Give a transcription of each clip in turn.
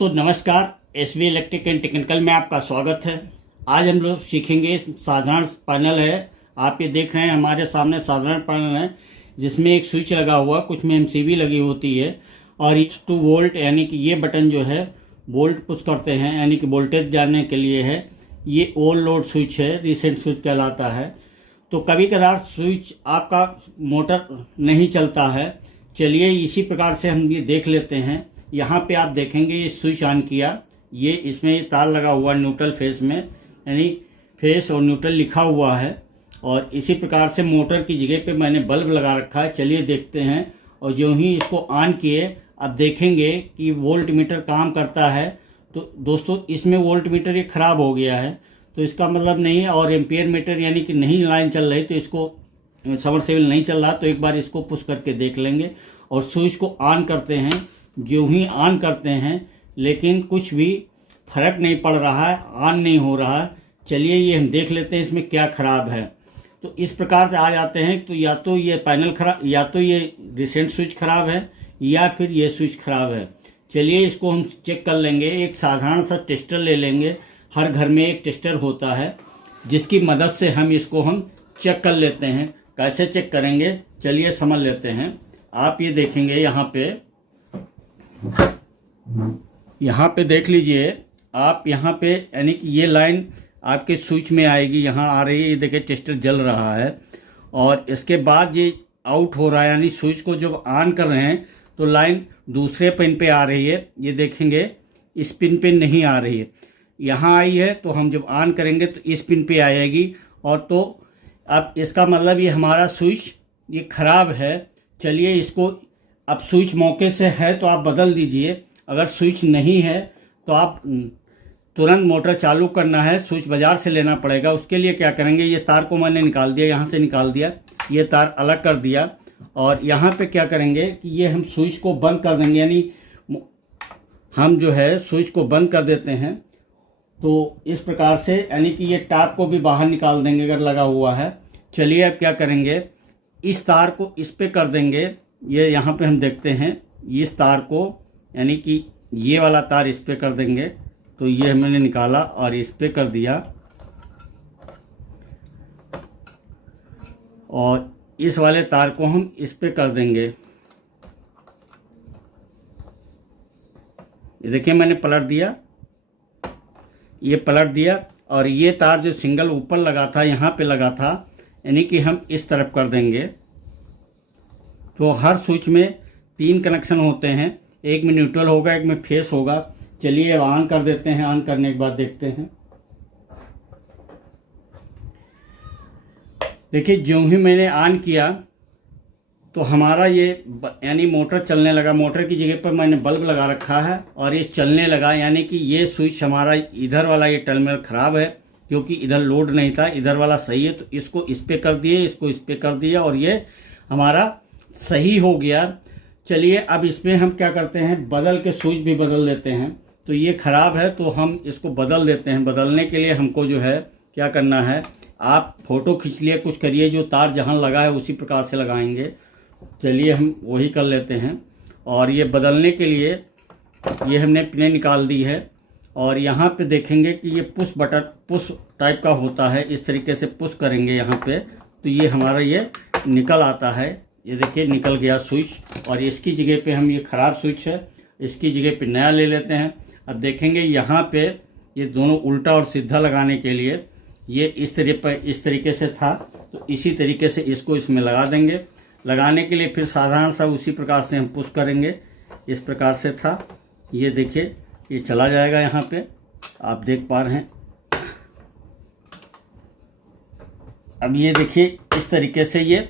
दोस्तों नमस्कार। SV electric and technical में आपका स्वागत है। आज हम लोग सीखेंगे साधारण पैनल है। आप ये देख रहे हैं हमारे सामने साधारण पैनल है जिसमें एक स्विच लगा हुआ, कुछ में एमसीबी लगी होती है और इस 2 वोल्ट यानी कि ये बटन जो है वोल्ट पुश करते हैं यानी कि वोल्टेज जानने के लिए है। ये ओवर लोड स्विच है, रिसेंट स्विच कहलाता है। तो कभी कभार स्विच आपका मोटर नहीं चलता है। चलिए इसी प्रकार से हम ये देख लेते हैं। यहाँ पे आप देखेंगे ये स्विच ऑन किया, ये इसमें ये तार लगा हुआ न्यूट्रल फेस में, यानी फेस और न्यूट्रल लिखा हुआ है। और इसी प्रकार से मोटर की जगह पे मैंने बल्ब लगा रखा है। चलिए देखते हैं। और जो ही इसको ऑन किए अब देखेंगे कि वोल्ट मीटर काम करता है। तो दोस्तों इसमें वोल्ट मीटर ये ख़राब हो गया है, तो इसका मतलब नहीं है। और एम्पियर मीटर यानी कि नहीं लाइन चल रही, तो इसको सबमर्सिबल नहीं चल रहा, तो एक बार इसको पुश करके देख लेंगे। और स्विच को ऑन करते हैं, जो ही ऑन करते हैं लेकिन कुछ भी फर्क नहीं पड़ रहा है, ऑन नहीं हो रहा है। चलिए ये हम देख लेते हैं इसमें क्या ख़राब है। तो इस प्रकार से आ जाते हैं। तो या तो ये पैनल खराब, या तो ये रिसेंट स्विच खराब है, या फिर ये स्विच खराब है। चलिए इसको हम चेक कर लेंगे। एक साधारण सा टेस्टर ले लेंगे। हर घर में एक टेस्टर होता है जिसकी मदद से हम इसको चेक कर लेते हैं। कैसे चेक करेंगे चलिए समझ लेते हैं। आप ये देखेंगे यहाँ पे देख लीजिए आप, यहाँ पे यानी कि ये लाइन आपके स्विच में आएगी, यहाँ आ रही है। ये देखिए टेस्टर जल रहा है और इसके बाद ये आउट हो रहा है, यानी स्विच को जब ऑन कर रहे हैं तो लाइन दूसरे पिन पे आ रही है। ये देखेंगे इस पिन पे नहीं आ रही है, यहाँ आई है। तो हम जब ऑन करेंगे तो इस पिन पे आएगी। और तो अब इसका मतलब ये हमारा स्विच ये खराब है। चलिए इसको, अब स्विच मौके से है तो आप बदल दीजिए। अगर स्विच नहीं है तो आप तुरंत मोटर चालू करना है, स्विच बाज़ार से लेना पड़ेगा। उसके लिए क्या करेंगे, ये तार को मैंने निकाल दिया, यहाँ से निकाल दिया, ये तार अलग कर दिया। और यहाँ पे क्या करेंगे कि ये हम स्विच को बंद कर देंगे, यानी हम जो है स्विच को बंद कर देते हैं। तो इस प्रकार से यानी कि ये टैप को भी बाहर निकाल देंगे अगर लगा हुआ है। चलिए अब क्या करेंगे, इस तार को इस पे कर देंगे। ये यहाँ पे हम देखते हैं इस तार को, यानी कि ये वाला तार इस पे कर देंगे। तो ये मैंने निकाला और इस पे कर दिया। और इस वाले तार को हम इस पे कर देंगे। ये देखिए मैंने पलट दिया, ये पलट दिया। और ये तार जो सिंगल ऊपर लगा था, यहाँ पे लगा था, यानी कि हम इस तरफ कर देंगे। तो हर स्विच में 3 कनेक्शन होते हैं, एक में न्यूट्रल होगा, एक में फेस होगा। चलिए अब ऑन कर देते हैं। ऑन करने के बाद देखते हैं। देखिए जो ही मैंने ऑन किया तो हमारा ये यानी मोटर चलने लगा। मोटर की जगह पर मैंने बल्ब लगा रखा है और ये चलने लगा, यानी कि ये स्विच हमारा इधर वाला ये टर्मिनल ख़राब है क्योंकि इधर लोड नहीं था, इधर वाला सही है। तो इसको इस पे कर दिए, इसको इस पे कर दिया और ये हमारा सही हो गया। चलिए अब इसमें हम क्या करते हैं, बदल के स्विच भी बदल देते हैं। तो ये ख़राब है तो हम इसको बदल देते हैं। बदलने के लिए हमको जो है क्या करना है, आप फ़ोटो खींच लिए, कुछ करिए, जो तार जहाँ लगा है उसी प्रकार से लगाएंगे। चलिए हम वही कर लेते हैं। और ये बदलने के लिए ये हमने पिन निकाल दी है। और यहाँ पे देखेंगे कि ये पुश बटन, पुश टाइप का होता है। इस तरीके से पुश करेंगे यहाँ पे तो ये हमारा ये निकल आता है। ये देखिए निकल गया स्विच। और इसकी जगह पे हम, ये ख़राब स्विच है, इसकी जगह पे नया ले लेते हैं। अब देखेंगे यहाँ पे ये दोनों उल्टा और सीधा लगाने के लिए ये इस तरीके से था, तो इसी तरीके से इसको इसमें लगा देंगे। लगाने के लिए फिर साधारण सा उसी प्रकार से हम पुश करेंगे। इस प्रकार से था, ये देखिए ये चला जाएगा। यहाँ पे आप देख पा रहे हैं। अब ये देखिए इस तरीके से ये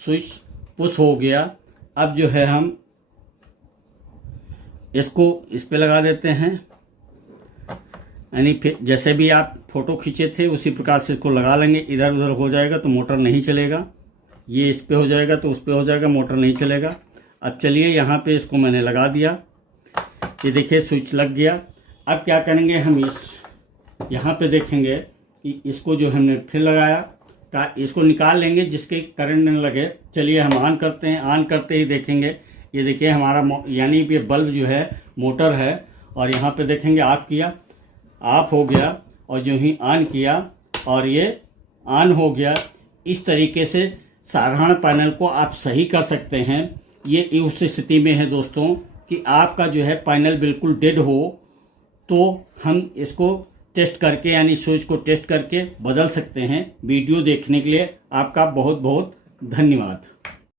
स्विच पुश हो गया। अब जो है हम इसको इस पे लगा देते हैं, यानी फिर जैसे भी आप फ़ोटो खींचे थे उसी प्रकार से इसको लगा लेंगे। इधर उधर हो जाएगा तो मोटर नहीं चलेगा, ये इस पे हो जाएगा तो उस पे हो जाएगा, मोटर नहीं चलेगा। अब चलिए यहाँ पे इसको मैंने लगा दिया, ये देखिए स्विच लग गया। अब क्या करेंगे, हम इस यहाँ पे देखेंगे कि इसको जो हमने फिर लगाया, इसको निकाल लेंगे जिसके करंट न लगे। चलिए हम ऑन करते हैं। ऑन करते ही देखेंगे, ये देखिए हमारा यानी ये बल्ब जो है मोटर है और यहाँ पे देखेंगे ऑफ किया, ऑफ हो गया, और जो ही ऑन किया और ये ऑन हो गया। इस तरीके से साधारण पैनल को आप सही कर सकते हैं। ये उस स्थिति में है दोस्तों कि आपका जो है पैनल बिल्कुल डेड हो, तो हम इसको टेस्ट करके यानी स्विच को टेस्ट करके बदल सकते हैं। वीडियो देखने के लिए आपका बहुत बहुत धन्यवाद।